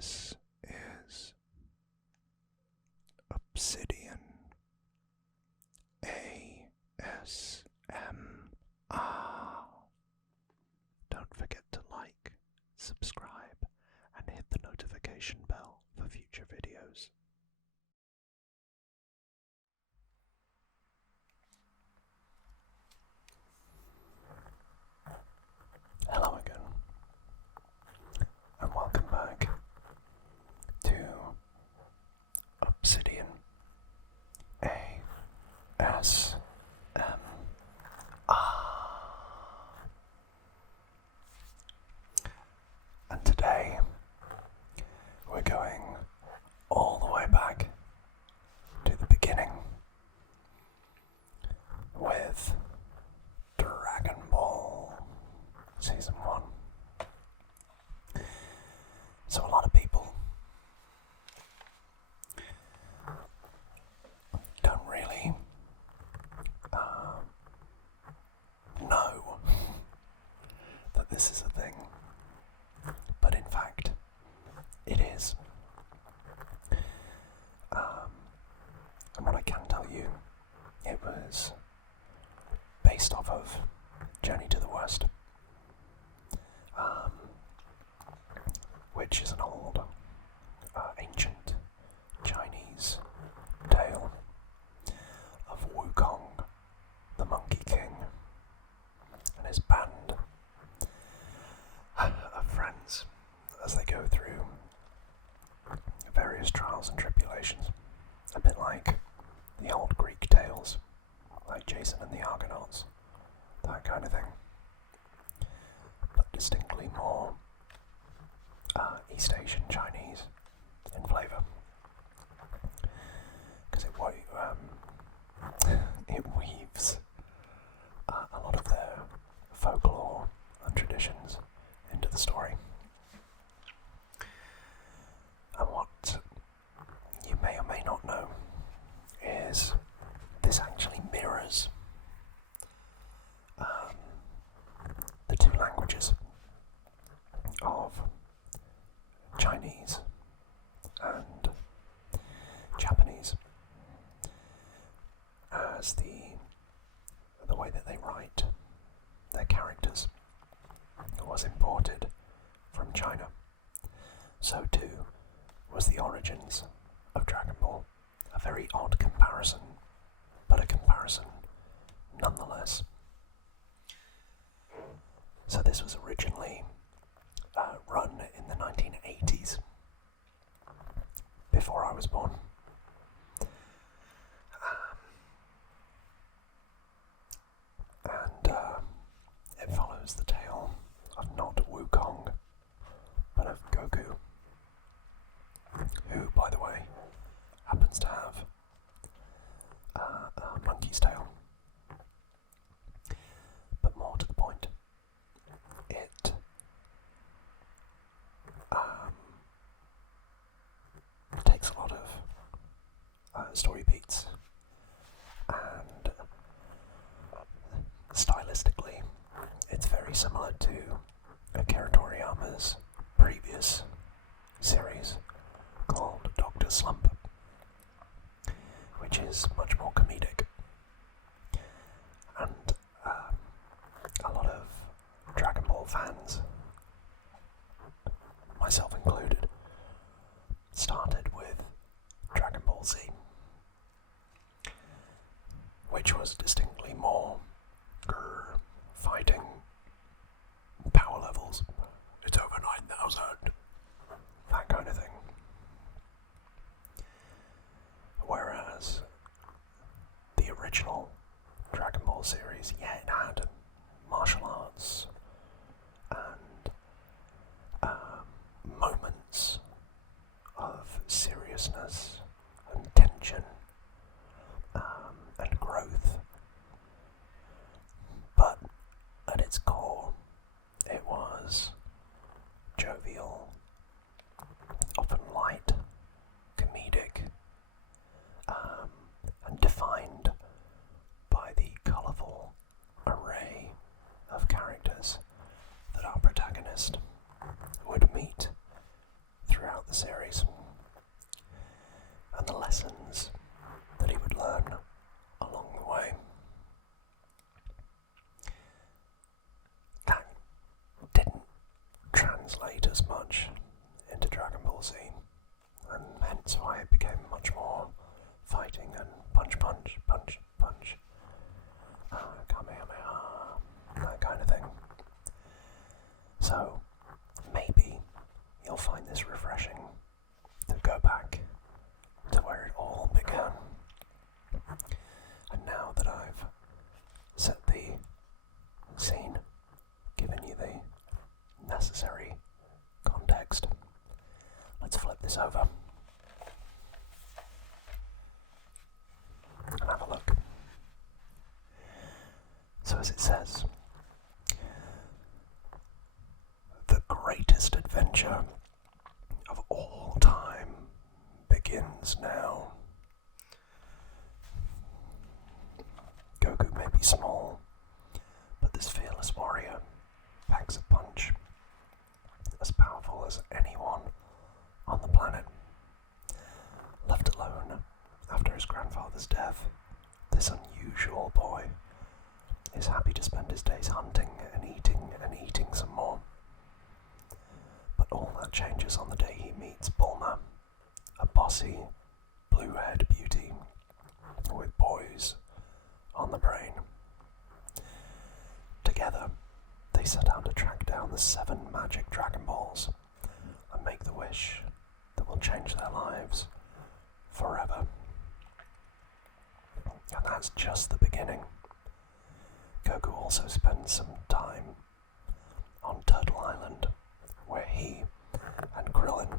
This is Obsidian ASMR. Don't forget to like, subscribe, and hit the notification bell for future videos. Hello again, and welcome back to Obsidian ASMR. And today we're going all the way back to the beginning with Dragon Ball Season 1. So a lot of people don't really know that this is a thing, but in fact it is. And what I can tell you, it was based off of Journey to the West, which is an old, ancient Chinese tale of Wukong, the Monkey King, and his band of friends as they go through various trials and tribulations, a bit like the old Greek tales, like Jason and the Argonauts, that kind of thing, but distinctly more East Asian Chinese in flavour, because it weaves a lot of their folklore and traditions into the story. And what you may or may not know is this actually mirrors the two languages of Chinese and Japanese, as the way that they write their characters was imported from China. So too was the origins of Dragon Ball. A very odd comparison, but a comparison nonetheless. So this was originally run in the 1980s, before I was born. And it follows the tale of not Wukong, but of Goku, who, by the way, happens to have a monkey's tail. But more to the point, it takes a lot of story beats, and stylistically it's very similar to Akira Toriyama's previous series called Dr. Slump, which is much more comedic, and a lot of Dragon Ball fans, myself included, started with Dragon Ball Z, which was distinctly more fighting, power levels, it's over 9,000, that kind of thing. Whereas the original Dragon Ball series, yeah, it had martial arts and moments of seriousness and tension and growth, the series and the lessons that he would learn along the way. That didn't translate as much into Dragon Ball Z, and hence why it became much more fighting and punch, punch, punch, punch, Kamehameha, that kind of thing. So, maybe you'll find this refreshing to go back to where it all began. And now that I've set the scene, given you the necessary context, let's flip this over and have a look. So as it says, the greatest adventure of all time begins now. Goku may be small, but this fearless warrior packs a punch as powerful as anyone on the planet. Left alone after his grandfather's death, this unusual boy is happy to spend his days hunting and eating some more. But all that changes on the day he meets Bulma, a bossy, blue-haired beauty with boys on the brain. Together, they set out to track down the 7 magic Dragon Balls and make the wish that will change their lives forever. And that's just the beginning. Goku also spends some time on Turtle Island, where he and Krillin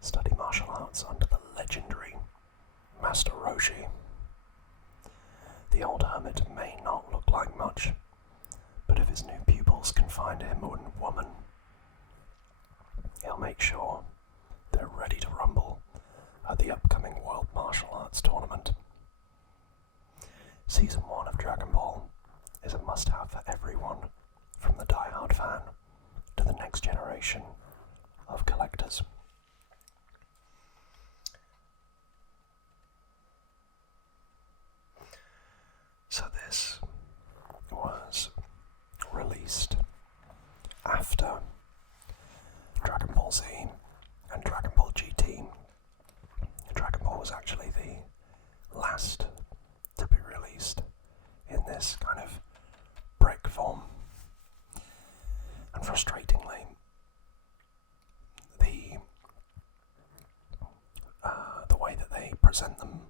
study martial arts under the legendary Master Roshi. The old hermit may not look like much, but if his new pupils can find him a woman, he'll make sure they're ready to rumble at the upcoming World Martial Arts Tournament. Season 1 of Dragon Ball is a must-have for everyone, from the die-hard fan to the next generation of collectors. So this was released after Dragon Ball Z and Dragon Ball GT. Dragon Ball was actually the last to be released in this kind of break form. And frustratingly, the way that they present them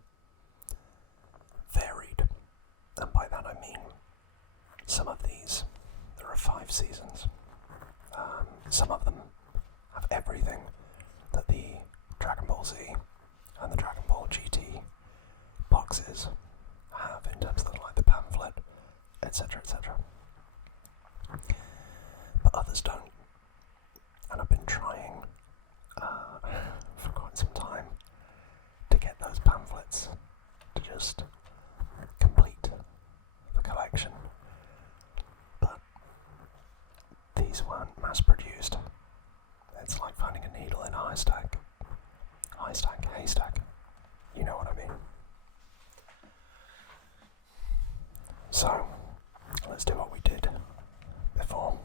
varied. And by that I mean, some of these, there are 5 seasons. Some of them have everything that the Dragon Ball Z and the Dragon Ball GT boxes have in terms of the pamphlet, etc., etc. But others don't. And I've been trying for quite some time to get those pamphlets to just complete the collection. But these weren't mass produced. It's like finding a needle in a haystack. Haystack. You know what I mean. So, let's do what we did before.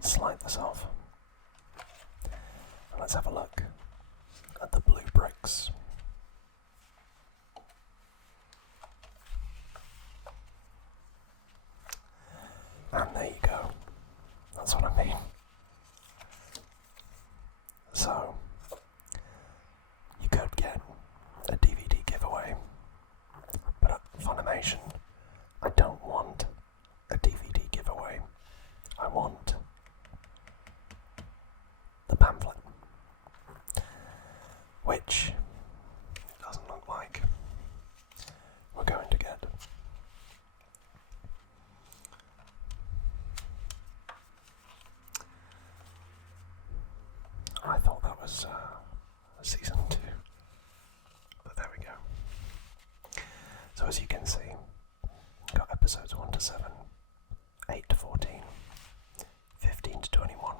Slide this off. And let's have a look at the blue bricks. And there you go. That's what I mean. So, you could get a DVD giveaway, but at Funimation, I don't want a DVD giveaway. I want the pamphlet, which it doesn't look like we're going to get. I thought that was season 2, but there we go. So as you can see, we've got episodes 1 to 7, 8 to 14, 15 to 21,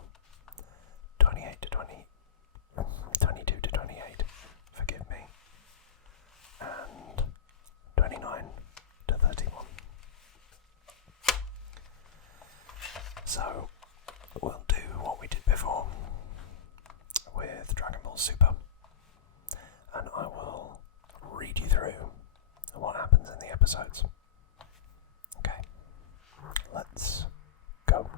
So we'll do what we did before with Dragon Ball Super, and I will read you through what happens in the episodes. Okay, let's go.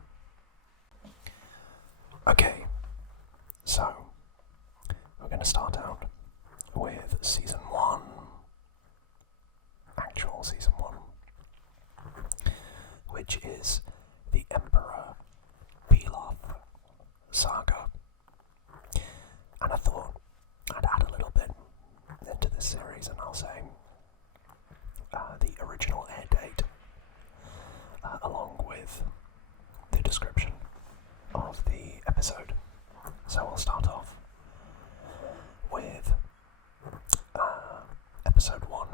Okay, so we're going to start out with Season 1, actual Season 1, which is the Emperor Pilaf saga. And I thought I'd add a little bit into this series, and I'll say the original air date along with the description of the episode. So we'll start off with episode 1,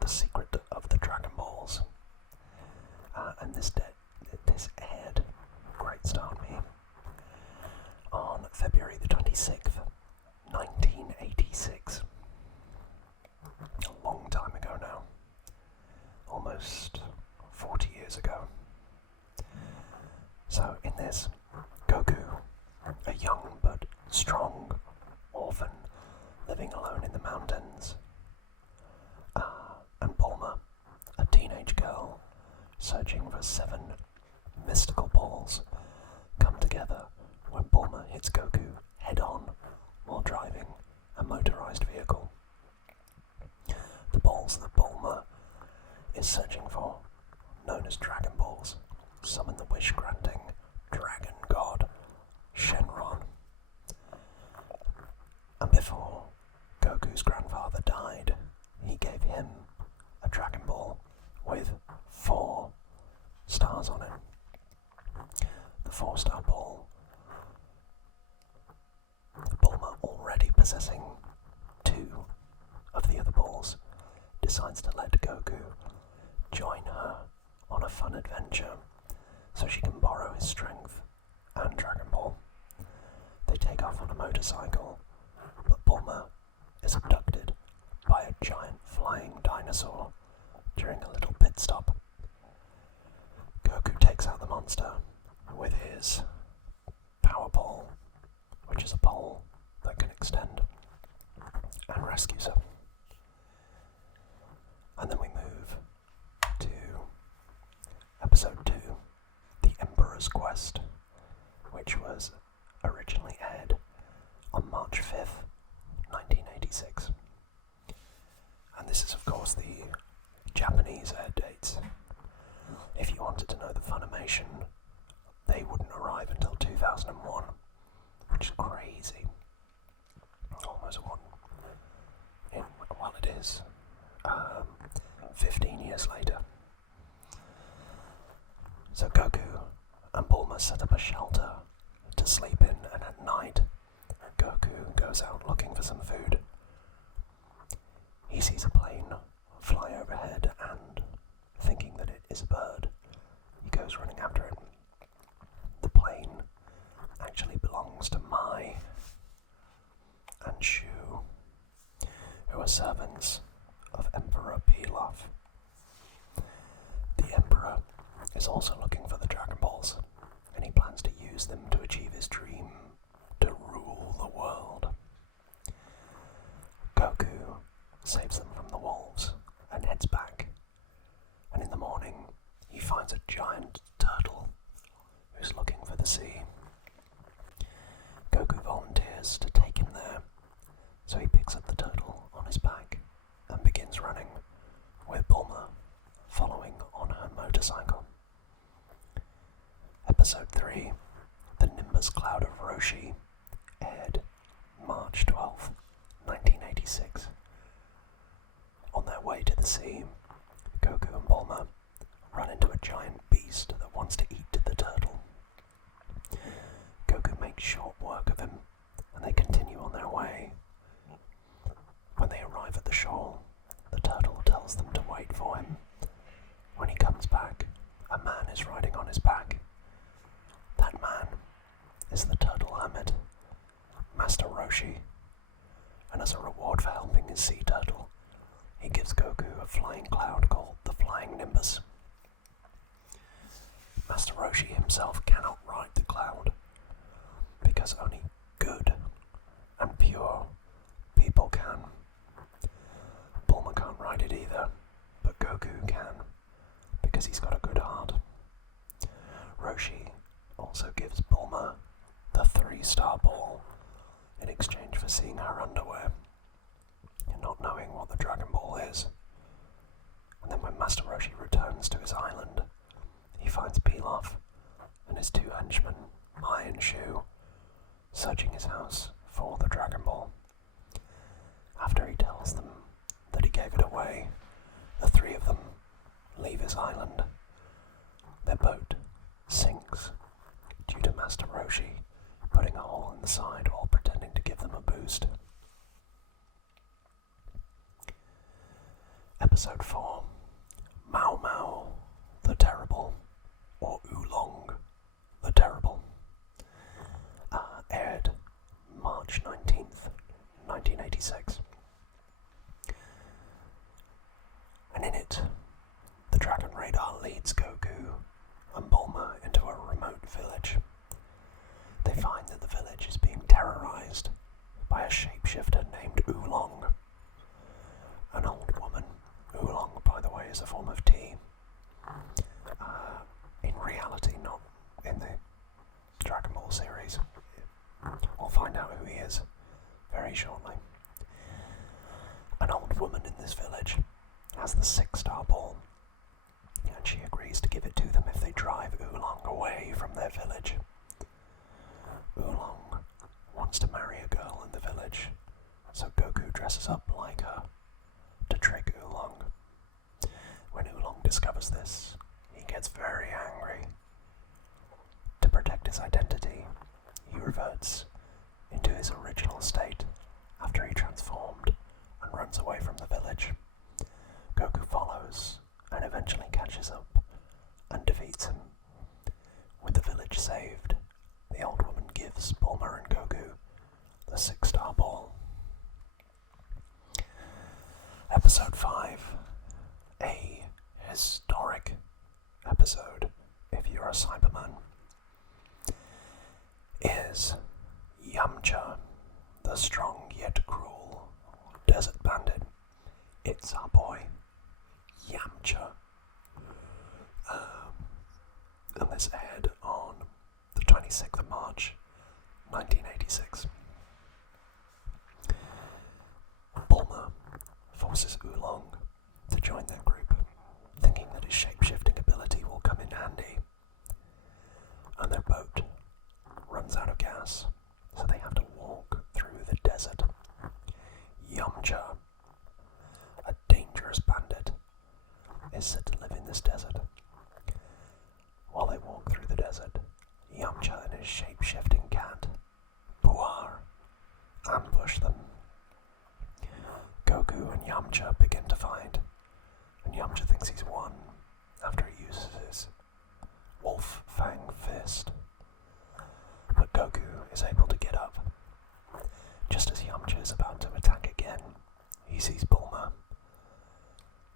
The Secret of the Dragon Balls. And this aired, great start me, on February the 26th, 1986. A long time ago now. Almost 40 years ago. So in this, Goku, a young but strong orphan living alone in the mountains, and Bulma, a teenage girl searching for 7 mystical balls, come together when Bulma hits Goku head-on while driving a motorized vehicle. The balls that Bulma is searching for, known as Dragon Balls, summon the wish-granting dragon god Shenron. And before Goku's grandfather died, he gave him a Dragon Ball with 4 stars on it. The 4-star ball, Bulma, already possessing 2 of the other balls, decides to let Goku join her on a fun adventure so she can borrow his strength and Dragon Ball. They take off on a motorcycle, but Bulma is abducted by a giant flying dinosaur during a little pit stop. Goku takes out the monster with his power pole, which is a pole that can extend, and rescues her. And then we move to episode 2, The Emperor's Quest, which was originally aired on March 5th, 1986. And this is, of course, the Japanese air dates. If you wanted to know the Funimation, they wouldn't arrive until 2001, which is crazy. Almost one. Well, it is. 15 years later. So Goku and Bulma set up a shelter to sleep in, and at night, Goku goes out looking for some food. He sees a plane fly overhead, and, thinking that it is a bird, he goes running after it. The plane actually belongs to Mai and Shu, who are servants of Emperor Pilaf. The Emperor is also looking for the Dragon Balls, and he plans to use them to achieve his dream to rule the world. Goku saves them from the wolves and heads back, and in the morning he finds a giant turtle who's looking for the sea. Goku volunteers to take him there, so he picks up the turtle on his back and begins running, with Bulma following on her motorcycle. Episode 3, The Nimbus Cloud of Roshi, aired March 12th, 1986. On their way to the sea, Goku and Bulma run into a giant beast that wants to eat the turtle. Goku makes short work of him, and they continue on their way. When they arrive at the shore, the turtle tells them to wait for him. When he comes back, a man is riding on his back. That man is the turtle hermit, Master Roshi, and as a reward for helping his sea turtle, he gives Goku a flying cloud called the Flying Nimbus. Master Roshi Roshi himself cannot ride the cloud, because only good and pure people can. Bulma can't ride it either, but Goku can, because he's got a good heart. Roshi also gives Bulma the 3-star ball in exchange for seeing her underwear and not knowing what the Dragon Ball is. And then when Master Roshi returns to his island, he finds Pilaf and his 2 henchmen, Mai and Shu, searching his house for the Dragon Ball. After he tells them that he gave it away, the 3 of them leave his island. Their boat sinks due to Master Roshi putting a hole in the side while pretending to give them a boost. Episode 4, Mao Mao the Terrible, or Oolong the Terrible, aired March 19th, 1986. And in it, the Dragon Radar leads Goku and Bulma into a remote village. They find that the village is being terrorized by a shapeshifter named Oolong, an old woman. Oolong, by the way, is a form of tea. In reality, not in the Dragon Ball series. We'll find out who he is very shortly. An old woman in this village has the 6-star ball, and she agrees to give it to them if they drive Oolong away from their village. Oolong wants to marry a girl in the village, so Goku dresses up like her to trick Oolong. When Oolong discovers this, he gets very angry. To protect his identity, he reverts into his original state after he transformed and runs away from the village. Goku follows and eventually catches up and defeats him. With the village saved, the old woman gives Bulma and Goku the 6-star ball. Episode 5, a historic episode, if you're a Cyberman, is Yamcha, the strong yet cruel desert bandit. It's our boy, Yamcha. And this aired on the 26th of March, 1986. Bulma forces Oolong to join their group, thinking that his shape-shifting ability will come in handy. And their boat runs out of gas, so they have to walk through the desert. Yamcha, a dangerous bandit, is said to live in this desert. While they walk through the desert, Yamcha and his shape-shifting cat, Puar, ambush them. Goku and Yamcha begin to fight, and Yamcha thinks he's won after he uses his Wolf Fang Fist. But Goku is able to get up. Just as Yamcha is about to attack again, he sees Bulma,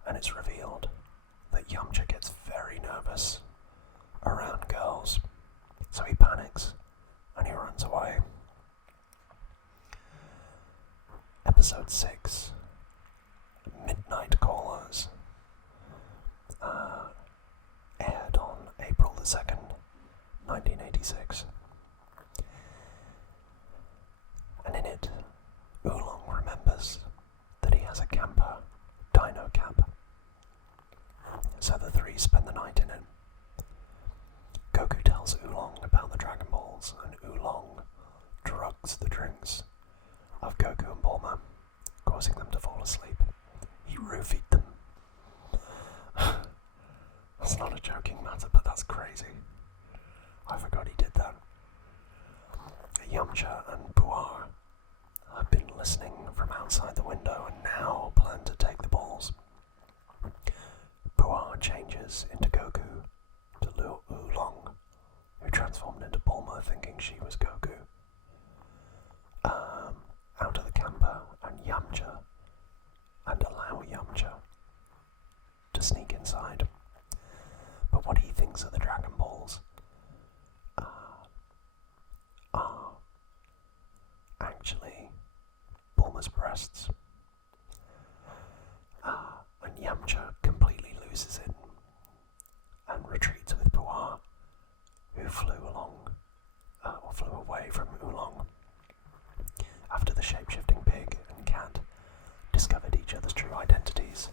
and it's revealed that Yamcha gets very nervous around girls, so he panics and he runs away. Episode 6, Midnight Callers, aired on April the 2nd, 1986. And in it, Oolong remembers that he has a camper, Dino Camp. So the 3 spend the night in it. Goku tells Oolong about the Dragon Balls, and Oolong drugs the drinks of Goku and Bulma, causing them to fall asleep. He roofied them. That's not a joking matter, but that's crazy. I forgot he did that. Yamcha and Puar have been listening from outside the window and now plan to take the balls. Puar changes into Goku to lure Oolong, who transformed into Bulma thinking she was Goku, out of the camper and Yamcha, and allow Yamcha to sneak inside. But what he thinks are the Dragon Balls crests. And Yamcha completely loses it and retreats with Puar, who flew away from Oolong after the shape-shifting pig and cat discovered each other's true identities.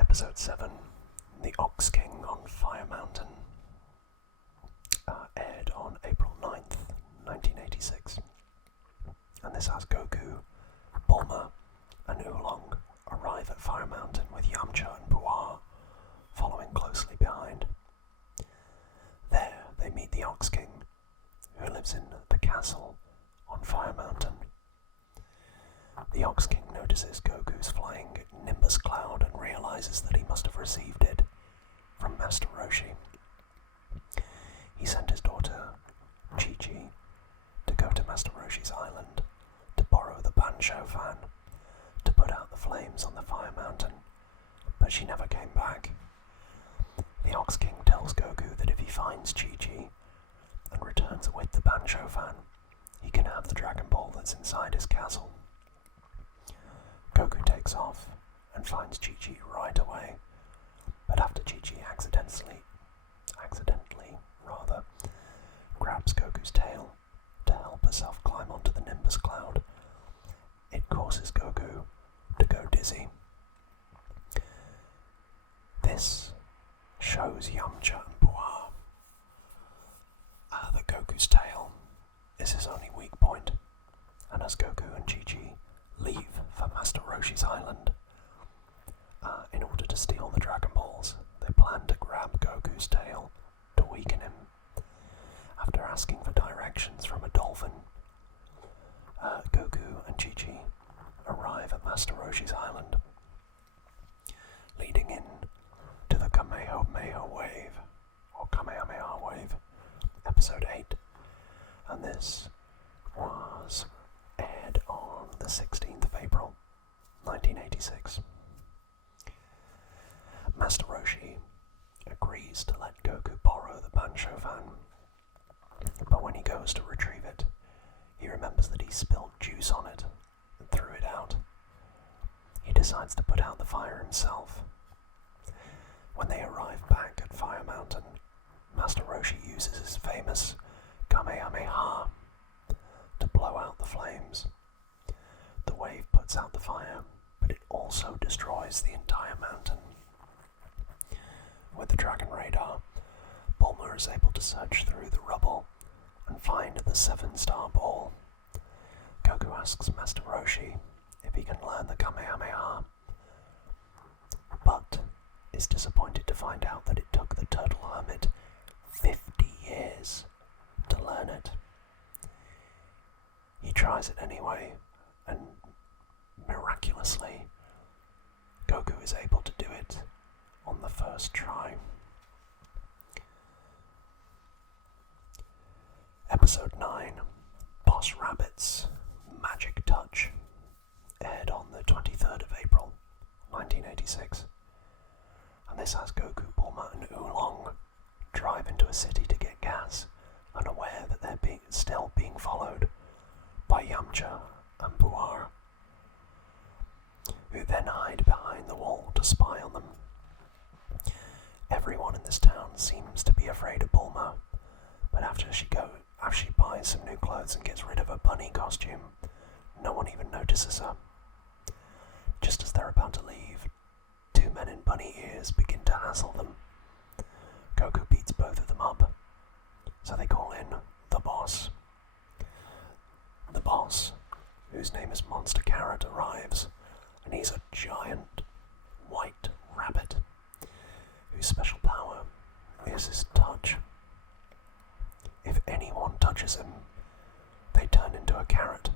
Episode 7, The Ox King on Fire Mountain, aired on April 9th, 1986. And this has Goku, Bulma, and Oolong arrive at Fire Mountain with Yamcha and Puar following closely behind. There they meet the Ox King, who lives in the castle on Fire Mountain. The Ox King notices Goku's flying Nimbus Cloud and realizes that he must have received it from Master Roshi. He sent his daughter, Chi-Chi, to go to Master Roshi's island to borrow the Banshou fan to put out the flames on the Fire Mountain, but she never came back. The Ox King tells Goku that if he finds Chi-Chi and returns with the Banshou fan, he can have the Dragon Ball that's inside his castle. Goku takes off and finds Chi-Chi right away, but after Chi-Chi accidentally grabs Goku's tail to help herself climb onto the Nimbus Cloud, it causes Goku to go dizzy. This shows Yamcha and Puar that Goku's tail is his only weak point, and as Goku and Chi-Chi leave for Master Roshi's island in order to steal the Dragon Balls, they plan to grab Goku's tail to weaken him. After asking for directions from a dolphin, Goku and Chi-Chi arrive at Master Roshi's island, leading in to the Kamehameha Wave, episode 8, and this was aired on the 16th of April, 1986. Master Roshi agrees to let Goku borrow the Banshou fan, but when he goes to retrieve it, he remembers that he spilled juice on it and threw it out. He decides to put out the fire himself. When they arrive back at Fire Mountain, Master Roshi uses his famous Kamehameha to blow out the flames. The wave puts out the fire, but it also destroys the entire mountain. With the Dragon Radar, Bulma is able to search through the rubble and find the 7-star ball. Goku asks Master Roshi if he can learn the Kamehameha, but is disappointed to find out that it took the Turtle Hermit 50 years to learn it. He tries it anyway, and miraculously, Goku is able to do it on the first try. Episode 9, Boss Rabbit's Magic Touch, aired on the 23rd of April, 1986. And this has Goku, Bulma and Oolong drive into a city to get gas, unaware that they're still being followed by Yamcha and Puar, who then hide behind the wall to spy on them. Everyone in this town seems to be afraid of Bulma, but after she buys some new clothes and gets rid of her bunny costume, no one even notices her. Just as they're about to leave, 2 men in bunny ears begin to hassle them. Goku beats both of them up, so they call in the boss. The boss, whose name is Monster Carrot, arrives, and he's a giant white rabbit whose special power is his touch. If anyone touches him, they turn into a carrot.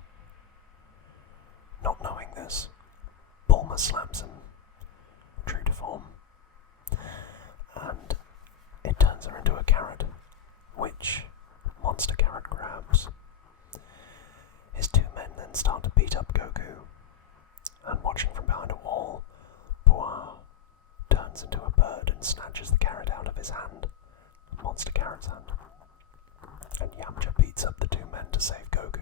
Not knowing this, Bulma slaps him, true to form, and it turns her into a carrot, which Monster Carrot grabs. His 2 men then start to beat up Goku, and watching from behind a wall, Puar turns into a bird and snatches the carrot out of his hand, Monster Carrot's hand. And Yamcha beats up the 2 men to save Goku,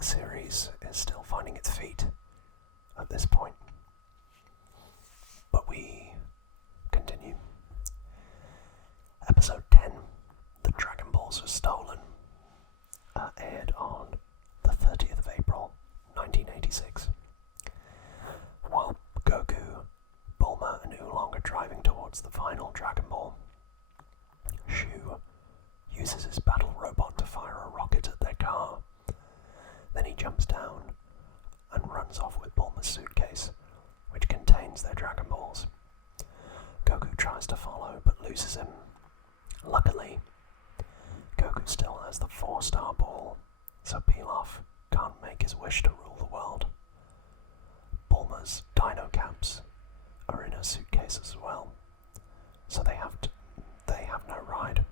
the series is still finding its feet at this point. But we continue. Episode 10, The Dragon Balls Were Stolen, aired on the 30th of April, 1986. While Goku, Bulma and Oolong are driving towards the final Dragon Ball, Shu uses his battle robot to fire a rocket at their car. Then he jumps down and runs off with Bulma's suitcase, which contains their Dragon Balls. Goku tries to follow but loses him. Luckily, Goku still has the 4-star ball, so Pilaf can't make his wish to rule the world. Bulma's dino caps are in her suitcase as well, so they have no ride.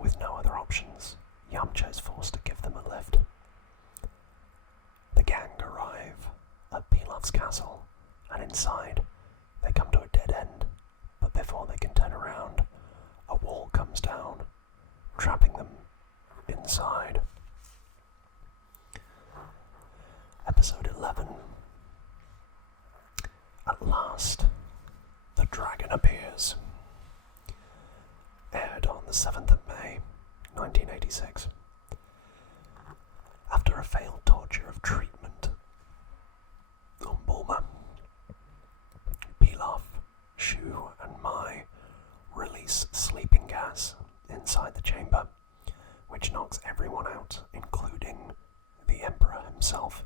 With no other options, Yamcha is forced to give them a lift. The gang arrive at Pilaf's castle, and inside they come to a dead end, but before they can turn around, a wall comes down, trapping them inside. Episode 11. At last, the dragon appears. Aired on the 7th of May, 1986. After a failed torture of treatment on Bulma, Pilaf, Shu and Mai release sleeping gas inside the chamber, which knocks everyone out, including the Emperor himself,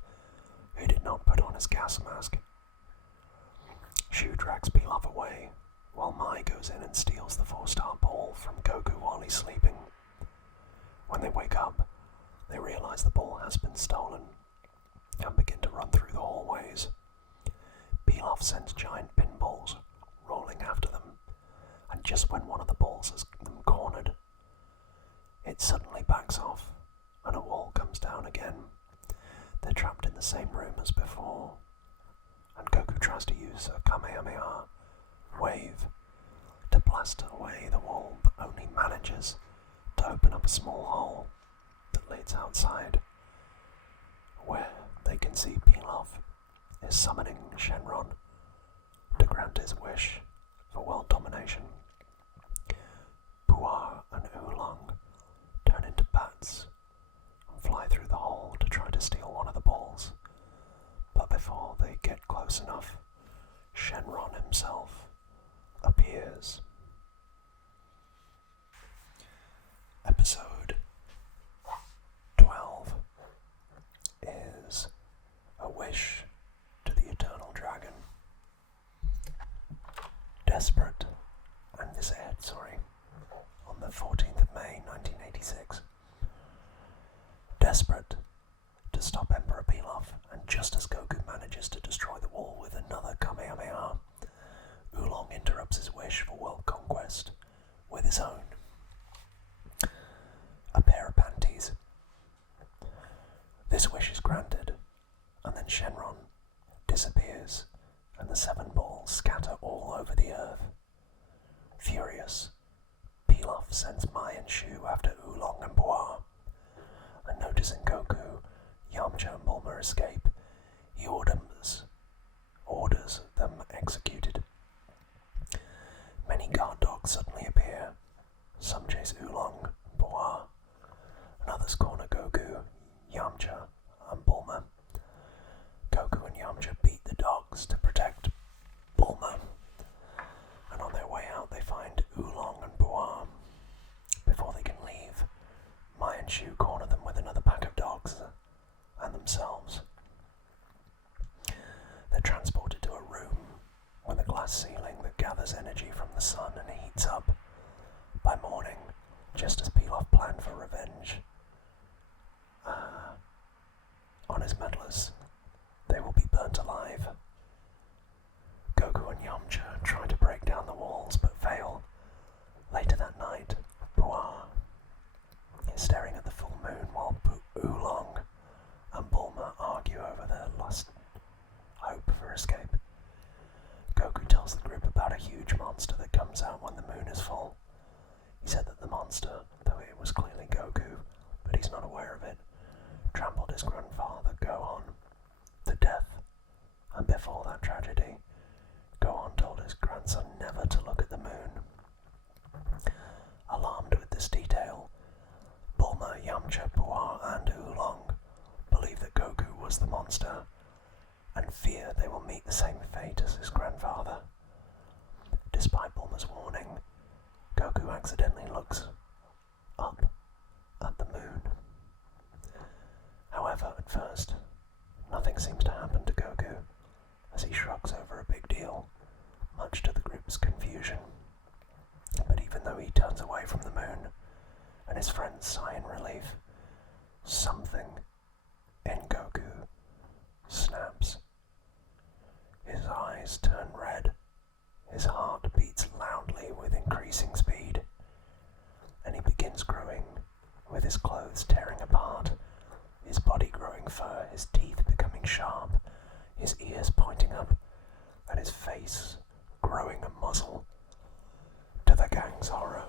who did not put on his gas mask. Shu drags Pilaf away, while Mai goes in and steals the 4-star ball from Goku while he's sleeping. When they wake up, they realize the ball has been stolen and begin to run through the hallways. Pilaf sends giant pinballs rolling after them, and just when one of the balls has them cornered, it suddenly backs off and a wall comes down again. They're trapped in the same room as before, and Goku tries to use a Kamehameha wave to blast away the wall, but only manages to open up a small hole that leads outside, where they can see Pilaf is summoning Shenron to grant his wish for world domination. Puar and Oolong turn into bats and fly through the hole to try to steal one of the balls, but before they get close enough, Shenron himself appears. Episode 12 is A Wish to the Eternal Dragon. Desperate, and this aired, on the 14th of May 1986. Desperate to stop Emperor Pilaf, and just as Goku manages to destroy the wall with another Kamehameha, Oolong interrupts his wish for world conquest with his own. A pair of panties. This wish is granted, and then Shenron disappears, and the 7 balls scatter all over the earth. Furious, Pilaf sends Mai and Shu after Oolong and Puar, and noticing Goku, Yamcha and Bulma escape, he orders them executed. Many guard dogs suddenly appear. Some chase Oolong, Puar, and others corner Goku, Yamcha, and Bulma. Goku and Yamcha beat the dogs to protect Bulma, and on their way out they find Oolong and Puar. Before they can leave, Mai and Shu corner them with another pack of dogs and themselves. They're transported to a room with a glass ceiling that gathers energy from the sun and heats up. By morning, just as Pilaf planned for revenge on his meddlers, they will be burnt alive. Goku and Yamcha try to break down the walls but fail. Later that night, Puar is staring at the full moon while Oolong and Bulma argue over their last hope for escape. Goku tells the group about a huge monster that comes out when the moon is full. He said that the monster, though it was clearly Goku, but he's not aware of it, as the monster, and fear they will meet the same fate as his grandfather. Despite Bulma's warning, Goku accidentally looks up at the moon. However, at first, nothing seems to happen to Goku, as he shrugs over a big deal, much to the group's confusion. But even though he turns away from the moon, and his friends sigh in relief, something in Goku snaps. His eyes turn red, his heart beats loudly with increasing speed, and he begins growing, with his clothes tearing apart, his body growing fur, his teeth becoming sharp, his ears pointing up, and his face growing a muzzle. To the gang's horror,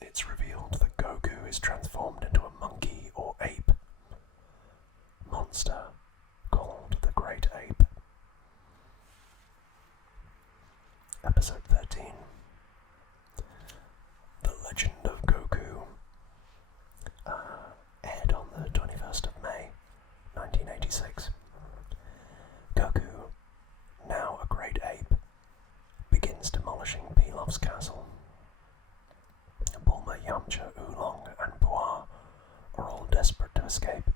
it's revealed that Goku is transformed into a monkey or ape monster called the Great Ape. Episode 13. The Legend of Goku aired on the 21st of May, 1986. Goku, now a great ape, begins demolishing Pilaf's castle. Bulma, Yamcha, Oolong, and Puar are all desperate to escape.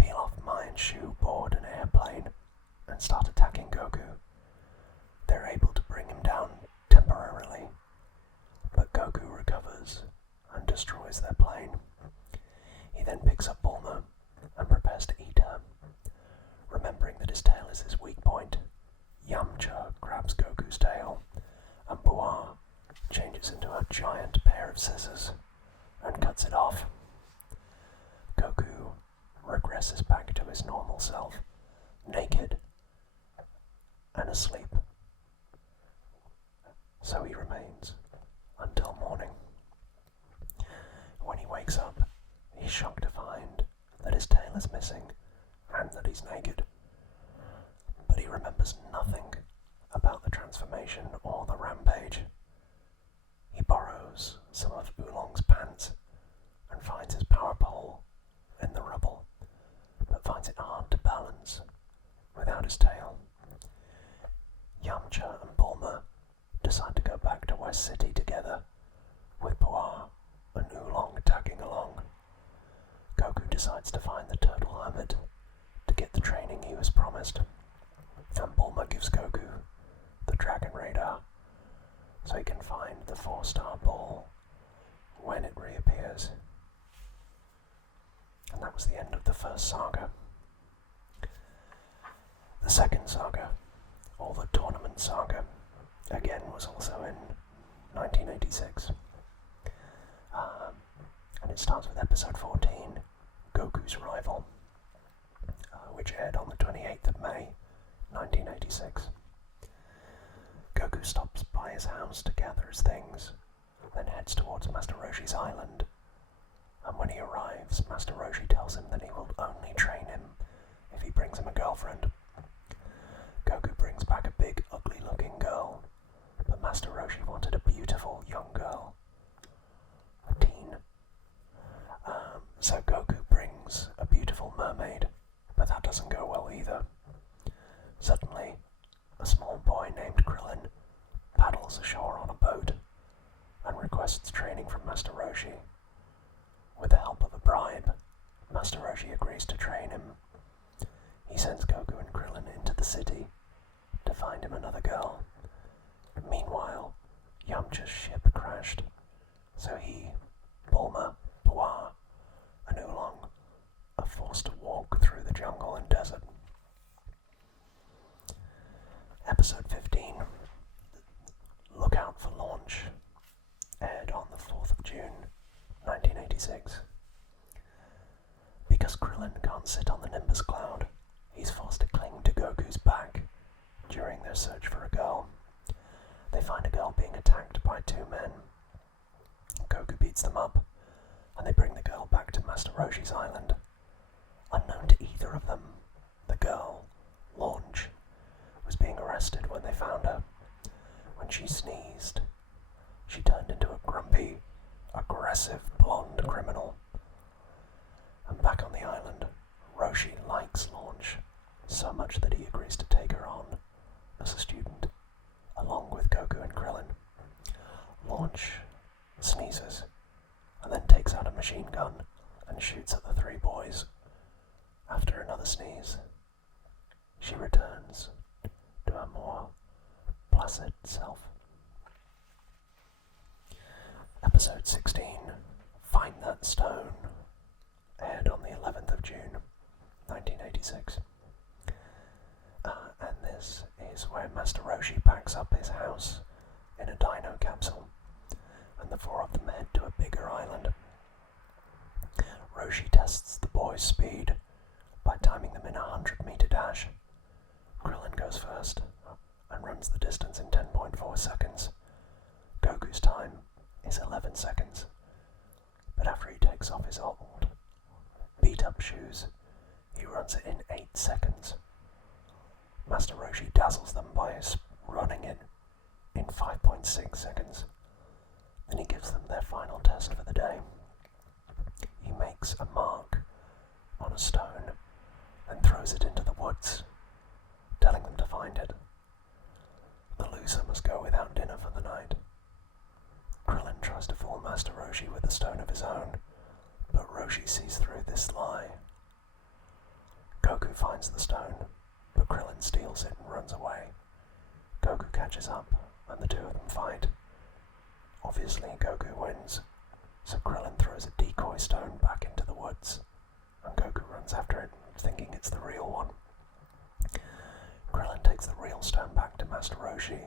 Pilaf, Mai, and Shu board an airplane and start attacking Goku. They're able to bring him down temporarily, but Goku recovers and destroys their plane. He then picks up Bulma and prepares to eat her. Remembering that his tail is his weak point, Yamcha grabs Goku's tail, and Puar changes into a giant pair of scissors and cuts it off. Goku regresses back to his normal self, naked and asleep. So he remains until morning. When he wakes up, he's shocked to find that his tail is missing and that he's naked. But he remembers nothing about the transformation or the rampage. He borrows some of Oolong's pants and finds his power pole in the rubble, but finds it hard to balance without his tail. Yamcha and Bulma decide to go back to West City together, with Puar and Oolong tagging along. Goku decides to find the Turtle Hermit to get the training he was promised, and Bulma gives Goku the Dragon Radar so he can find the 4-star ball when it reappears. And that was the end of the first saga. The second saga, or the Tournament Saga, again was also in 1986. And it starts with episode 14, Goku's Rival, which aired on the 28th of May, 1986. Goku stops by his house to gather his things, then heads towards Master Roshi's island. And when he arrives, Master Roshi tells him that he will only train him if he brings him a girlfriend. Goku brings back a big, ugly-looking girl, but Master Roshi wanted a beautiful young girl, a teen. So Goku brings a beautiful mermaid, but that doesn't go well either. Suddenly, a small boy named Krillin paddles ashore on a boat and requests training from Master Roshi. With the help of a bribe, Master Roshi agrees to train him. He sends Goku and Krillin into the city to find him another girl. Meanwhile, Yamcha's ship crashed, so he, Bulma, Puar, and Oolong are forced to walk through the jungle and desert. Episode 15, Look Out for Launch, aired on the 4th of June, 1986. Because Krillin can't sit on the Nimbus Cloud, he's forced to cling to Goku's back during their search for a girl. They find a girl being attacked by 2 men. Goku beats them up, and they bring the girl back to Master Roshi's island. Unknown to either of them, the girl, Launch, was being arrested when they found her. When she sneezed, she turned into a grumpy, aggressive blonde criminal. And back on the island, Roshi likes Launch so much that he agrees to take her on as a student, along with Goku and Krillin. Launch sneezes and then takes out a machine gun and shoots at the three boys. After another sneeze, she returns to her more placid self. Episode 16, Find That Stone, aired on the 11th of June, 1986. And this is where Master Roshi packs up his house in a dino capsule, and the four of them head to a bigger island. Roshi tests the boys' speed by timing them in a 100-meter dash. Krillin goes first and runs the distance in 10.4 seconds. Goku's time is 11 seconds, but after he takes off his old, beat-up shoes, he runs it in 8 seconds. Master Roshi dazzles them by running it in 5.6 seconds. Then he gives them their final test for the day. He makes a mark on a stone and throws it into the woods, telling them to find it. The loser must go without dinner for the night. Krillin tries to fool Master Roshi with a stone of his own, but Roshi sees through this lie. Goku finds the stone, but Krillin steals it and runs away. Goku catches up, and the two of them fight. Obviously, Goku wins, so Krillin throws a decoy stone back into the woods, and Goku runs after it, thinking it's the real one. Krillin takes the real stone back to Master Roshi.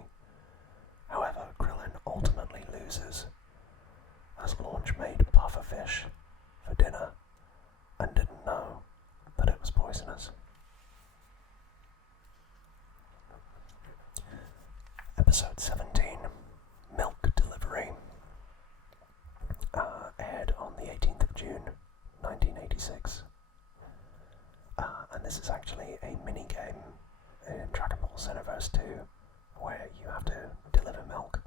However, Krillin ultimately loses, as Launch made pufferfish for dinner and didn't know that it was poisonous. Episode 17, Milk Delivery, aired on the 18th of June, 1986. And this is actually a mini-game in Dragon Ball Xenoverse 2, where you have to deliver milk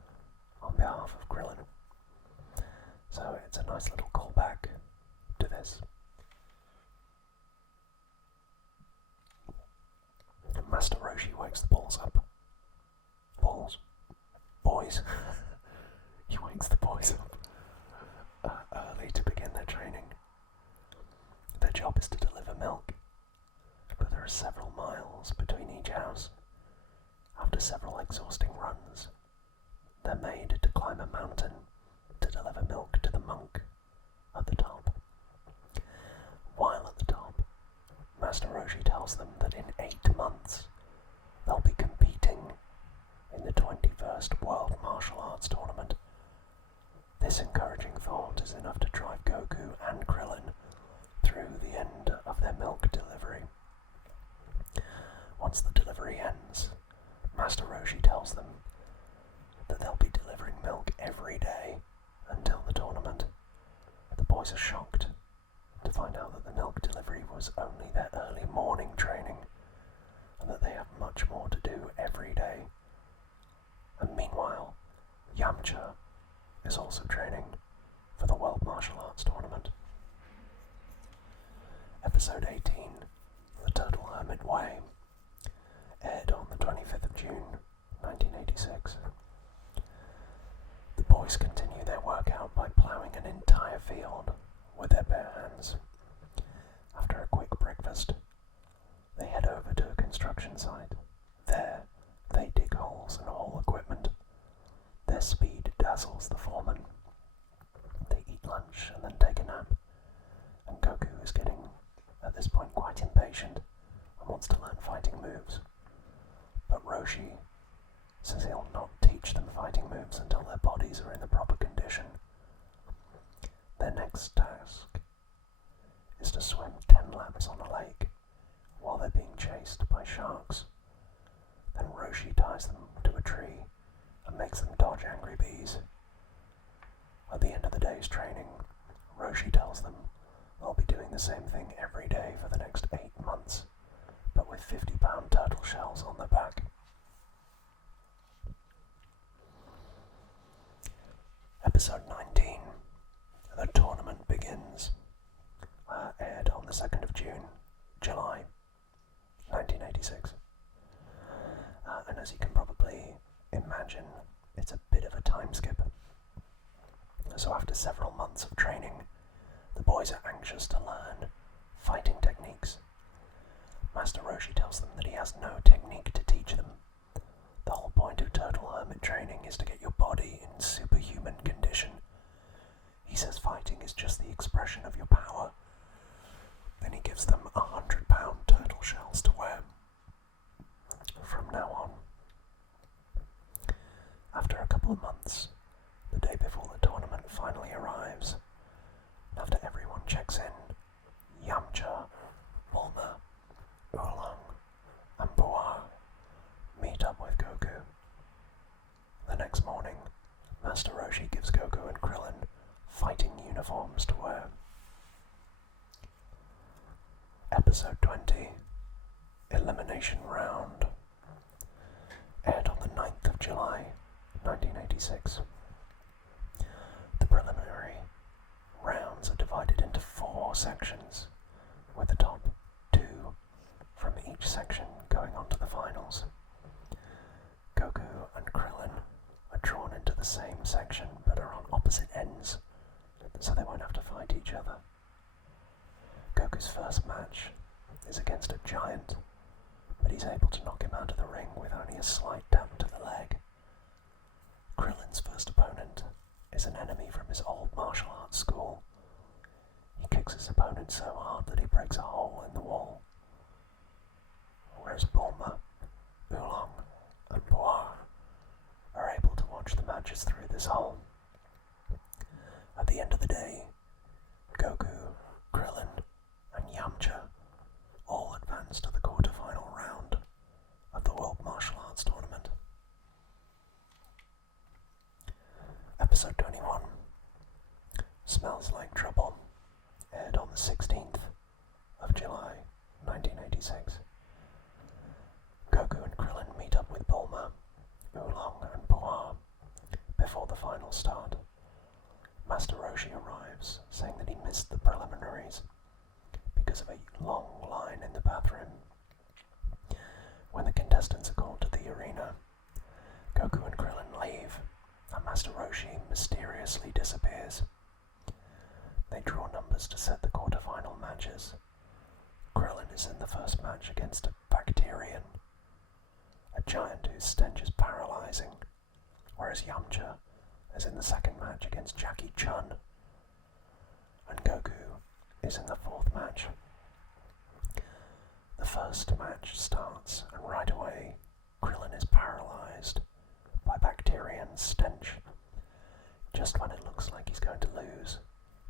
on behalf of Krillin. So it's a nice little callback to this. Master Roshi wakes the boys up. Boys. He wakes the boys up early to begin their training. Their job is to deliver milk, but there are several miles between each house. After several exhausting runs, they're made to climb a mountain to deliver milk to the monk at the top. While at the top, Master Roshi tells them that in 8 months they'll be competing in the 21st World Martial Arts Tournament. This encouraging thought is enough to drive Goku and Krillin through the end of their milk delivery. Once the delivery ends, Master Roshi tells them that they'll be delivering milk every day until the tournament. The boys are shocked to find out that the milk delivery was only their early morning training, and that they have much more to do every day. And meanwhile, Yamcha is also training for the World Martial Arts Tournament. Episode 18, The Turtle Hermit Way, aired on the 25th of June, 1986. The boys continue their workout by ploughing an entire field with their bare hands. After a quick breakfast, they head over to a construction site. There, they dig holes and haul equipment. Their speed dazzles the foreman. They eat lunch and then take a nap, and Goku is getting, at this point, quite impatient and wants to learn fighting moves. But Roshi says he'll not teach them fighting moves until their bodies are in the proper condition. Their next task is to swim 10 laps on a lake while they're being chased by sharks. Then Roshi ties them to a tree and makes them dodge angry bees. At the end of the day's training, Roshi tells them they'll be doing the same thing every day for the next 8 months, but with 50-pound turtle shells on their back. Episode 19, The Tournament Begins, aired on the 2nd of June, July 1986. And as you can probably imagine, it's a bit of a time skip. So after several months of training, the boys are anxious to learn fighting techniques. Master Roshi tells them that he has no technique to teach them. The whole point of Turtle Hermit training is to get your body in superhuman condition. He says fighting is just the expression of your power. Then he gives them 100-pound turtle shells to wear from now on. After a couple of months, the day before the tournament finally arrives, and after everyone checks in, Yamcha, Bulma, Oolong, and Puar meet up with Goku. The next morning, Master Roshi gives Goku and Krillin fighting uniforms to wear. Episode 20, Elimination Round, aired on the 9th of July, 1986. The preliminary rounds are divided into 4 sections, with the top 2 from each section going on to the finals. Goku and Krillin are drawn into the same section but are on opposite ends, so they won't have to fight each other. Goku's first match is against a giant, but he's able to knock him out of the ring with only a slight tap to the leg. Krillin's first opponent is an enemy from his old martial arts school. He kicks his opponent so hard that he breaks a hole in the wall. Whereas Bulma, Oolong, and Puar are able to watch the matches through this hole. At the end of the day, Goku, Krillin, and Yamcha all advance to the quarter-final round of the World Martial Arts Tournament. Episode 21, Smells Like Trouble, aired on the 16th of July, 1986. Goku and Krillin meet up with Bulma, Oolong, and Puar before the finals start. Master Roshi arrives, saying that he missed the preliminaries because of a long line in the bathroom. When the contestants are called to the arena, Goku and Krillin leave, and Master Roshi mysteriously disappears. They draw numbers to set the quarter-final matches. Krillin is in the first match against a Bacterian, a giant whose stench is paralyzing, whereas Yamcha is in the second match against Jackie Chun, and Goku is in the fourth match. The first match starts, and right away, Krillin is paralyzed by Bacterian's stench. Just when it looks like he's going to lose,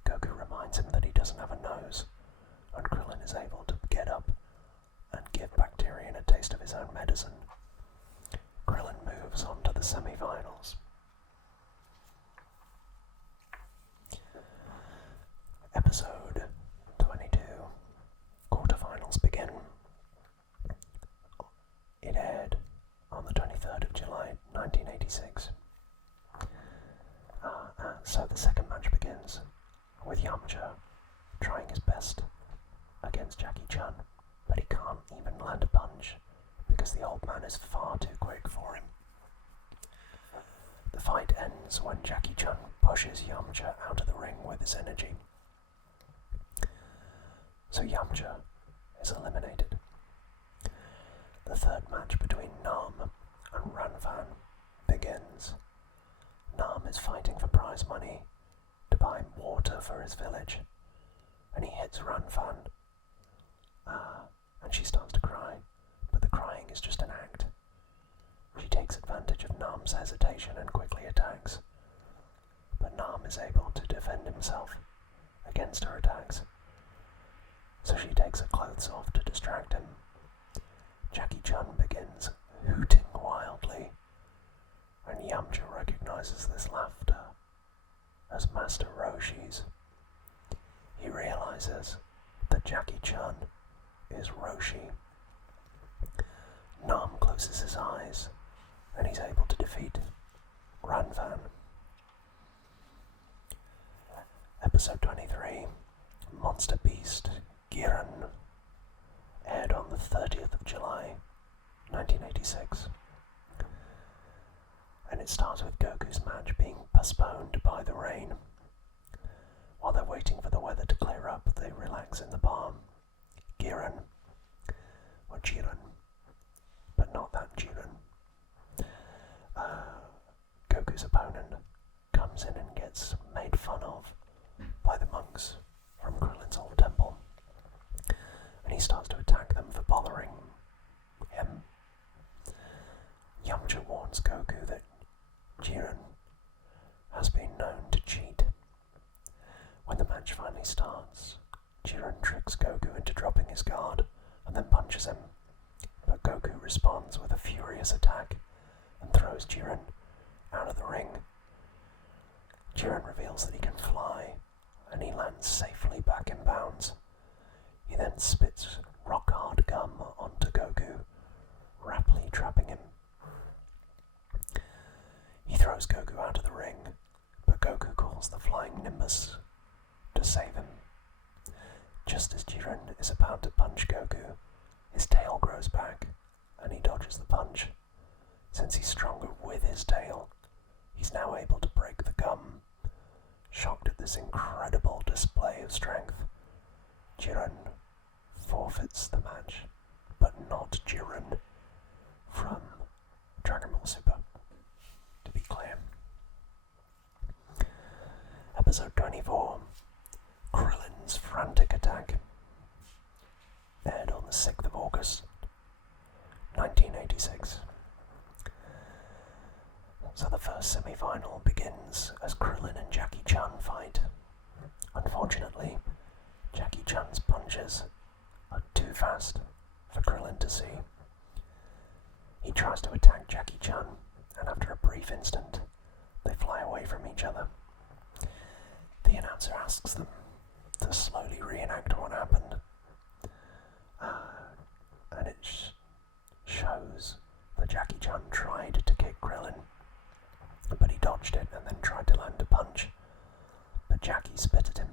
Goku reminds him that he doesn't have a nose, and Krillin is able to get up and give Bacterian a taste of his own medicine. Krillin moves on to the semi-finals. Episode 22, quarterfinals begin. It aired on the 23rd of July 1986. So the second match begins with Yamcha trying his best against Jackie Chun, but he can't even land a punch because the old man is far too quick for him. The fight ends when Jackie Chun pushes Yamcha out of the ring with his energy. So Yamcha is eliminated. The third match between Nam and Ranfan begins. Nam is fighting for prize money to buy water for his village, and he hits Ranfan, and she starts to cry, but the crying is just an act. She takes advantage of Nam's hesitation and quickly attacks, but Nam is able to defend himself against her attacks. So she takes her clothes off to distract him. Jackie Chun begins hooting wildly, and Yamcha recognizes this laughter as Master Roshi's. He realizes that Jackie Chun is Roshi. Nam closes his eyes, and he's able to defeat Ranfan. Episode 23, Monster Beast Giran, 30th of July, 1986. And it starts with Goku's match being postponed by the rain. While they're waiting for the weather to clear up, they relax in the bar. Jiren, but not that Jiren. Goku's opponent comes in and gets made fun of by the monks from Krillin's old temple, and he starts to attack them for bothering him. Yamcha warns Goku that Jiren has been known to cheat. When the match finally starts, Jiren tricks Goku into dropping his guard and then punches him, but Goku responds with a furious attack and throws Jiren out of the ring. Jiren reveals that he can fly, and he lands safely back in bounds. He then spits rock-hard gum onto Goku, rapidly trapping him. He throws Goku out of the ring, but Goku calls the Flying Nimbus to save him. Just as Jiren is about to punch Goku, his tail grows back, and he dodges the punch. Since he's stronger with his tail, he's now able to break the gum. Shocked at this incredible display of strength, Jiren forfeits the match, but not Jiren from Dragon Ball Super, to be clear. Episode 24, Krillin's Frantic Attack, aired on the 6th of August, 1986. So the first semi-final begins as Krillin and Jackie Chan fight. Unfortunately, Jackie Chan's punches are too fast for Krillin to see. He tries to attack Jackie Chan, and after a brief instant, they fly away from each other. The announcer asks them to slowly reenact what happened, and it shows that Jackie Chan tried to kick Krillin, but he dodged it and then tried to land a punch, but Jackie spit at him.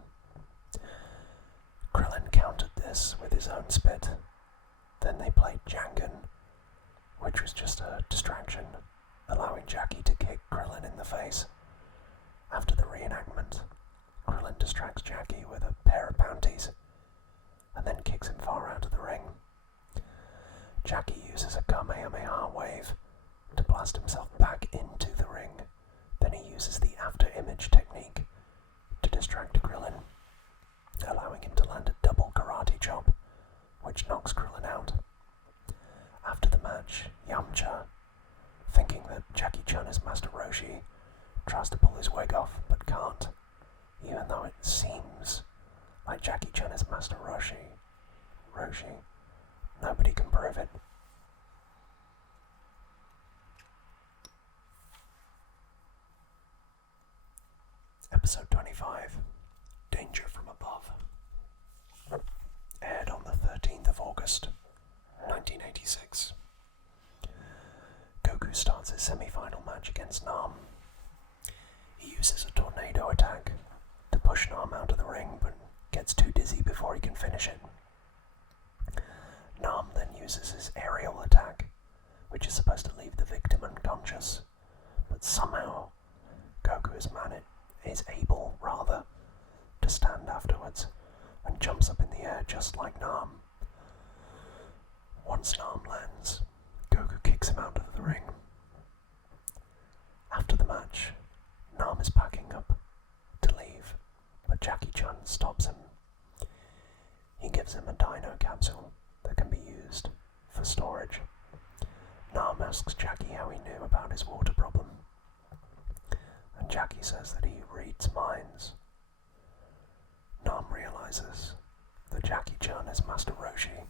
Krillin countered this with his own spit. Then they played Jangan, which was just a distraction, allowing Jackie to kick Krillin in the face. After the reenactment, Krillin distracts Jackie with a pair of bounties, and then kicks him far out of the ring. Jackie uses a Kamehameha wave to blast himself back into the ring. Then he uses the after image technique to distract Krillin, allowing him to land a double karate chop, which knocks Krillin out. After the match, Yamcha, thinking that Jackie Chan is Master Roshi, tries to pull his wig off but can't, even though it seems like Jackie Chan is Master Roshi. Nobody can prove it. Episode 25, Danger from Above, aired on the 13th of August, 1986. Goku starts his semi-final match against Nam. He uses a tornado attack to push Nam out of the ring, but gets too dizzy before he can finish it. Nam then uses his aerial attack, which is supposed to leave the victim unconscious, but somehow Goku is able to stand afterwards and jumps up in the air just like Nam. Once Nam lands, Goku kicks him out of the ring. After the match, Nam is packing up to leave, but Jackie Chan stops him. He gives him a dino capsule that can be used for storage. Nam asks Jackie how he knew about his water problem, and Jackie says that he reads minds. Nam realizes that Jackie Chan is Master Roshi,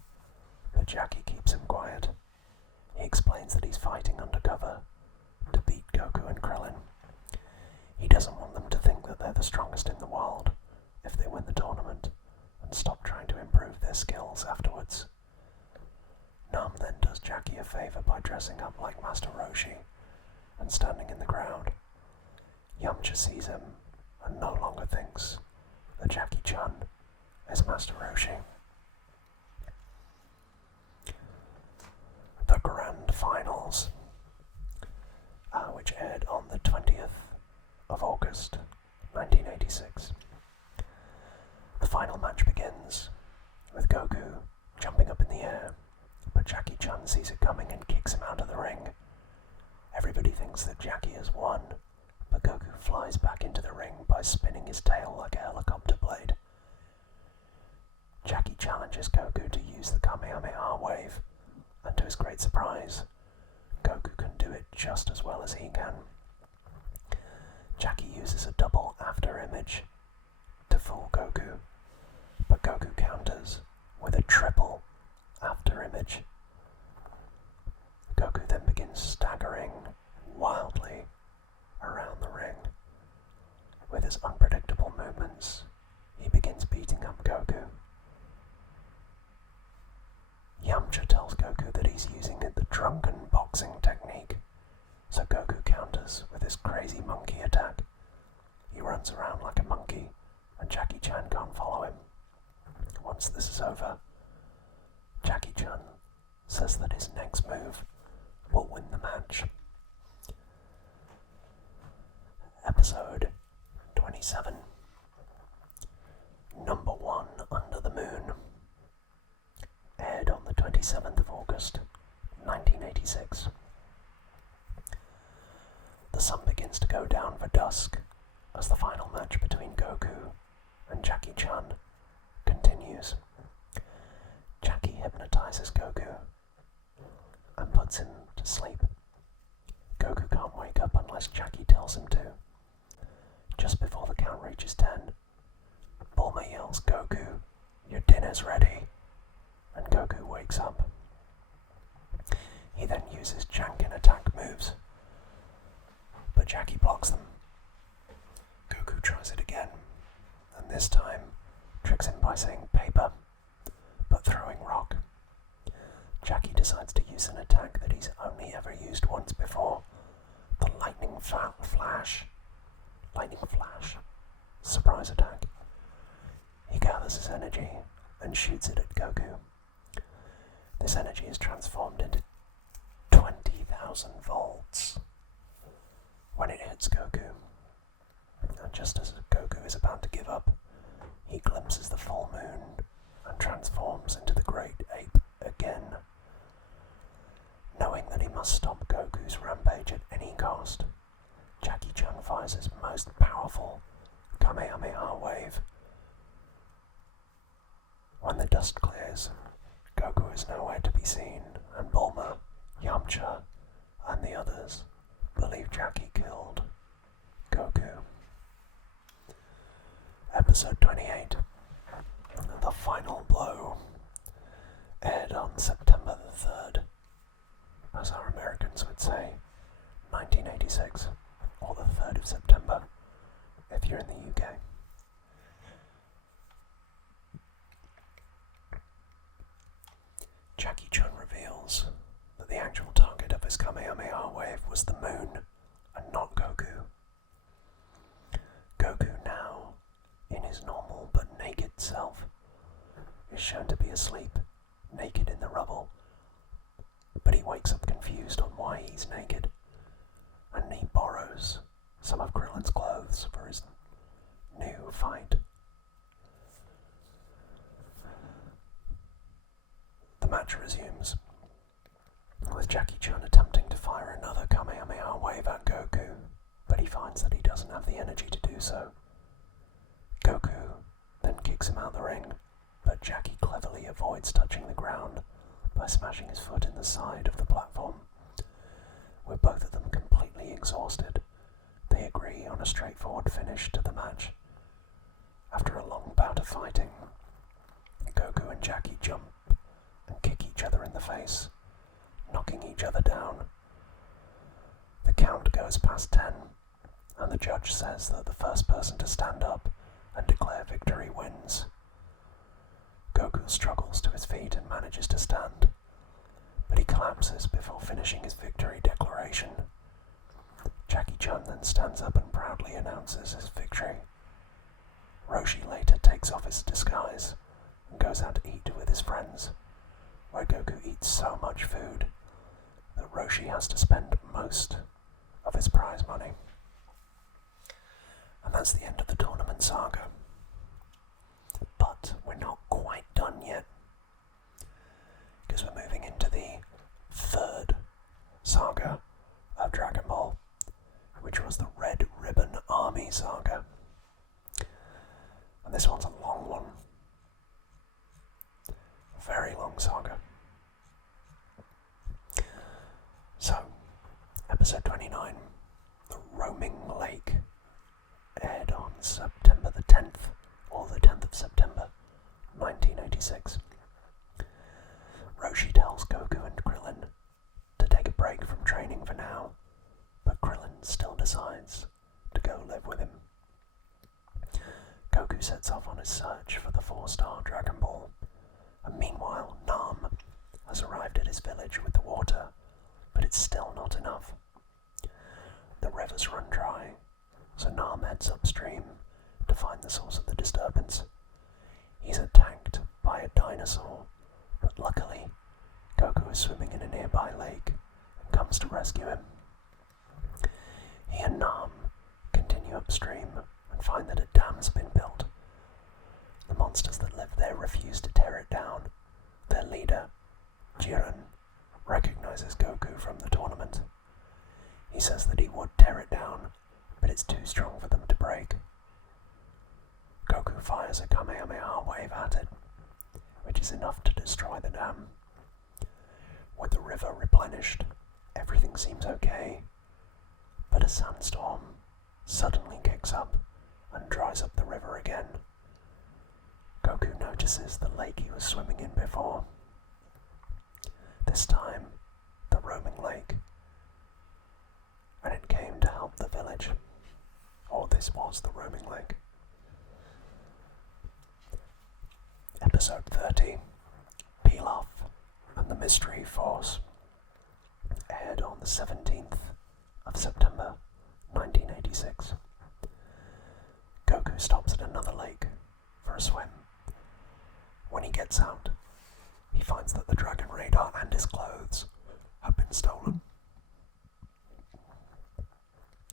but Jackie keeps him quiet. He explains that he's fighting undercover to beat Goku and Krillin. He doesn't want them to think that they're the strongest in the world if they win the tournament, and stop trying to improve their skills afterwards. Nam then does Jackie a favor by dressing up like Master Roshi and standing in the crowd. Yamcha sees him and no longer thinks that Jackie Chan is Master Roshi. Grand Finals, which aired on the 20th of August 1986. The final match begins with Goku jumping up in the air, but Jackie Chan sees it coming and kicks him out of the ring. Everybody thinks that Jackie has won, but Goku flies back into the ring by spinning his tail like a helicopter blade. Jackie challenges Goku to use the Kamehameha wave, and to his great surprise, Goku can do it just as well as he can. Jackie uses a double after image to fool Goku, but Goku counters with a triple after image. Goku then begins staggering wildly around the ring. With his unpredictable movements, he begins beating up Goku. Yamcha tells Goku that he's using the drunken boxing technique, so Goku counters with his crazy monkey attack. He runs around like a monkey, and Jackie Chan can't follow him. Once this is over, Jackie Chan says that his next move will win the match. Episode 27. Number 1 Under the Moon. Aired on the 27th of August, 1986. The sun begins to go down for dusk as the final match between Goku and Jackie Chan continues. Jackie hypnotizes Goku and puts him to sleep. Goku can't wake up unless Jackie tells him to. Just before the count reaches 10, Bulma yells, "Goku, your dinner's ready," and Goku wakes up. He then uses Janken attack moves, but Jackie blocks them. Goku tries it again, and this time tricks him by saying paper, but throwing rock. Jackie decides to use an attack that he's only ever used once before, the lightning flash surprise attack. He gathers his energy and shoots it at Goku. This energy is transformed into 20,000 volts when it hits Goku. And just as Goku is about to give up, he glimpses the full moon and transforms into the Great Ape again. Knowing that he must stop Goku's rampage at any cost, Jackie Chan fires his most powerful Kamehameha wave. When the dust clears, Goku is nowhere to be seen, and Bulma, Yamcha, and the others believe Jackie killed Goku. Episode 28, The Final Blow, aired on September the 3rd, as our Americans would say, 1986, or the 3rd of September, if you're in the UK. Jackie Chan reveals that the actual target of his Kamehameha wave was the moon and not Goku. Goku now, in his normal but naked self, is shown to be asleep, naked in the rubble, but he wakes up confused on why he's naked, and he borrows some of Krillin's clothes for his new fight. The match resumes, with Jackie Chan attempting to fire another Kamehameha wave at Goku, but he finds that he doesn't have the energy to do so. Goku then kicks him out the ring, but Jackie cleverly avoids touching the ground by smashing his foot in the side of the platform. With both of them completely exhausted, they agree on a straightforward finish to the match. After a long bout of fighting, Goku and Jackie jump and kick each other in the face, knocking each other down. The count goes past 10, and the judge says that the first person to stand up and declare victory wins. Goku struggles to his feet and manages to stand, but he collapses before finishing his victory declaration. Jackie Chan then stands up and proudly announces his victory. Roshi later takes off his disguise and goes out to eat with his friends, where Goku eats so much food Roshi has to spend most of his prize money. And that's the end of the tournament saga. But we're not quite done yet, because we're moving into the third saga of Dragon Ball, which was the Red Ribbon Army saga. And this one's a long one. A very long saga. So, episode 29, The Roaming Lake, aired on September the 10th, or the 10th of September, 1986. Roshi tells Goku and Krillin to take a break from training for now, but Krillin still decides to go live with him. Goku sets off on his search for the 4-star Dragon Ball, and meanwhile Nam has arrived at his village with the water, but it's still not enough. The rivers run dry, so Nam heads upstream to find the source of the disturbance. He's attacked by a dinosaur, but luckily Goku is swimming in a nearby lake and comes to rescue him. He and Nam continue upstream and find that a dam's been built. The monsters that live there refuse to tear it down. Their leader, Jiren, recognizes Goku from the tournament. He says that he would tear it down, but it's too strong for them to break. Goku fires a Kamehameha wave at it, which is enough to destroy the dam. With the river replenished, everything seems okay, but a sandstorm suddenly kicks up and dries up the river again. Goku notices the lake he was swimming in before. This time, the roaming lake, and it came to help the village. Or this was the roaming lake. Episode 30, Pilaf and the Mystery Force, aired on the 17th of September, 1986. Goku stops at another lake for a swim. When he gets out, he finds that the dragon radar and his clothes have been stolen.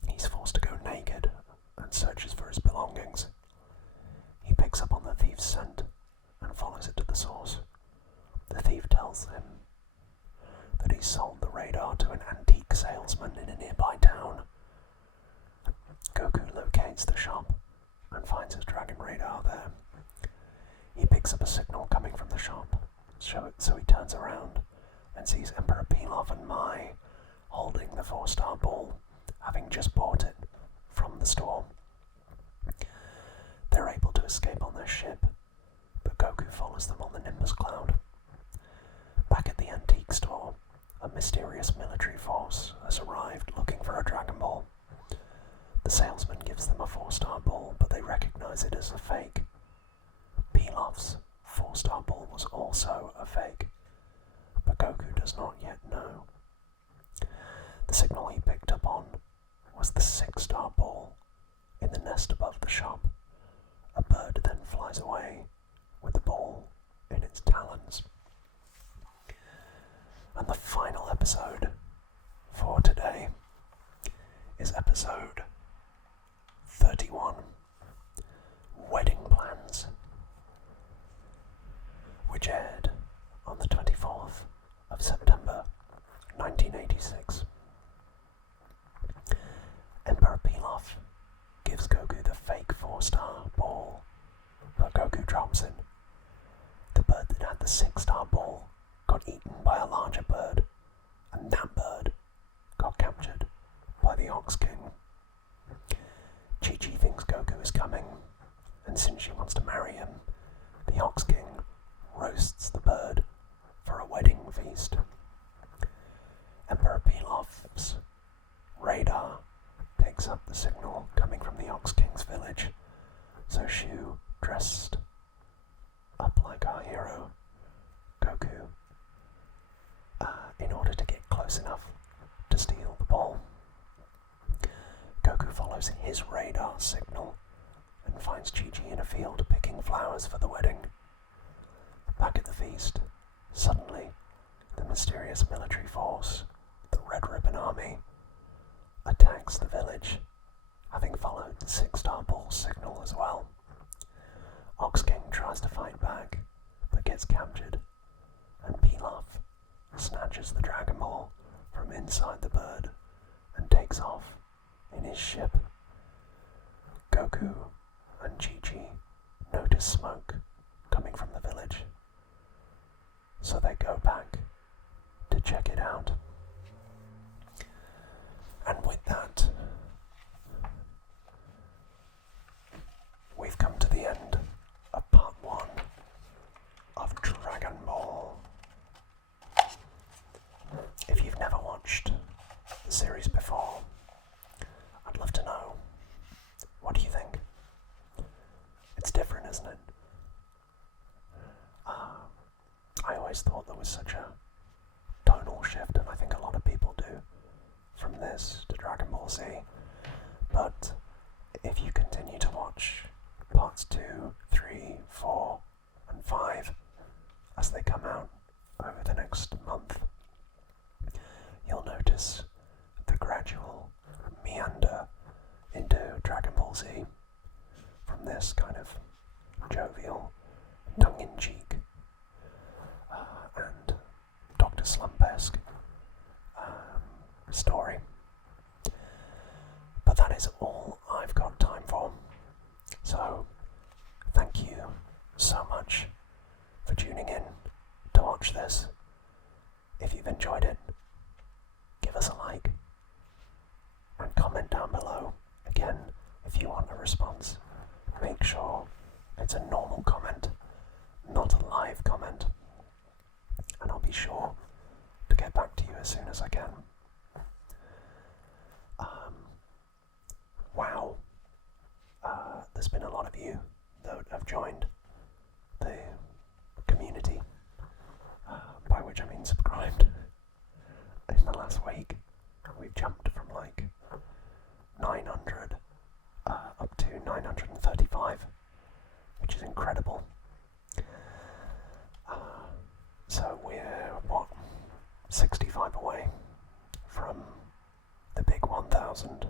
He's forced to go naked and searches for his belongings. He picks up on the thief's scent and follows it to the source. The thief tells him that he sold the radar to an antique salesman in a nearby town. Goku locates the shop and finds his dragon radar there. He picks up a signal coming from the shop, so he turns around and sees Emperor Pilaf and Mai holding the 4-star ball, having just bought it from the store. They're able to escape on their ship, but Goku follows them on the Nimbus Cloud. Back at the antique store, a mysterious military force has arrived looking for a Dragon Ball. The salesman gives them a 4-star ball, but they recognize it as a fake. Pilaf's 4-star ball was also a fake, but Goku does not yet know. The signal he picked up on was the 6-star ball in the nest above the shop. A bird then flies away with the ball in its talons. And the final episode for today is episode 31, Wedding Plans, which aired on the 24th of September 1986. Emperor Pilaf gives Goku the fake 4-star ball, but Goku drops it. The bird that had the 6-star ball got eaten by a larger bird, and that bird got captured by the Ox King. Chi-Chi thinks Goku is coming, and since she wants to marry him, the Ox King roasts the bird for a wedding feast. Emperor Pilaf's radar picks up the signal coming from the Ox King's village, so Shu, dressed up like our hero, Goku, in order to get close enough to steal the ball. Goku follows his radar signal and finds Chi-Chi in a field picking flowers for the wedding. Back at the feast, suddenly, the mysterious military force that Red Ribbon Army attacks the village, having followed the 6-star Bull's signal as well. Ox King tries to fight back, but gets captured, and Pilaf snatches the Dragon Ball from inside the bird and takes off in his ship. Goku and Chi-Chi notice smoke coming from the village, so they go back to check it out. And with that, we've come to the end of part 1 of Dragon Ball. If you've never watched the series before, I'd love to know, what do you think? It's different, isn't it? I always thought there was such a tonal shift, and I think a lot of people do, from this to Dragon Ball Z. But if you continue to watch parts 2, 3, 4, and 5 as they come out over the next month, you'll notice the gradual meander into Dragon Ball Z from this kind of jovial, tongue-in-cheek, and Dr. Slump-esque story. But that is all I've got time for. So, thank you so much for tuning in to watch this. If you've enjoyed it, give us a like and comment down below. Again, if you want a response, make sure it's a normal comment, not a live comment, and I'll be sure to get back to you as soon as I can. Wow, there's been a lot of you that have joined the community, by which I mean subscribed, in the last week. We've jumped from like 900 up to 935, which is incredible. So we're, 65 away from the big 1,000.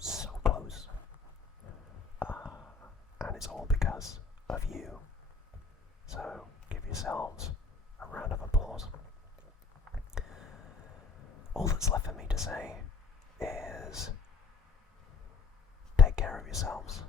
So close. And it's all because of you. So give yourselves a round of applause. All that's left for me to say is take care of yourselves.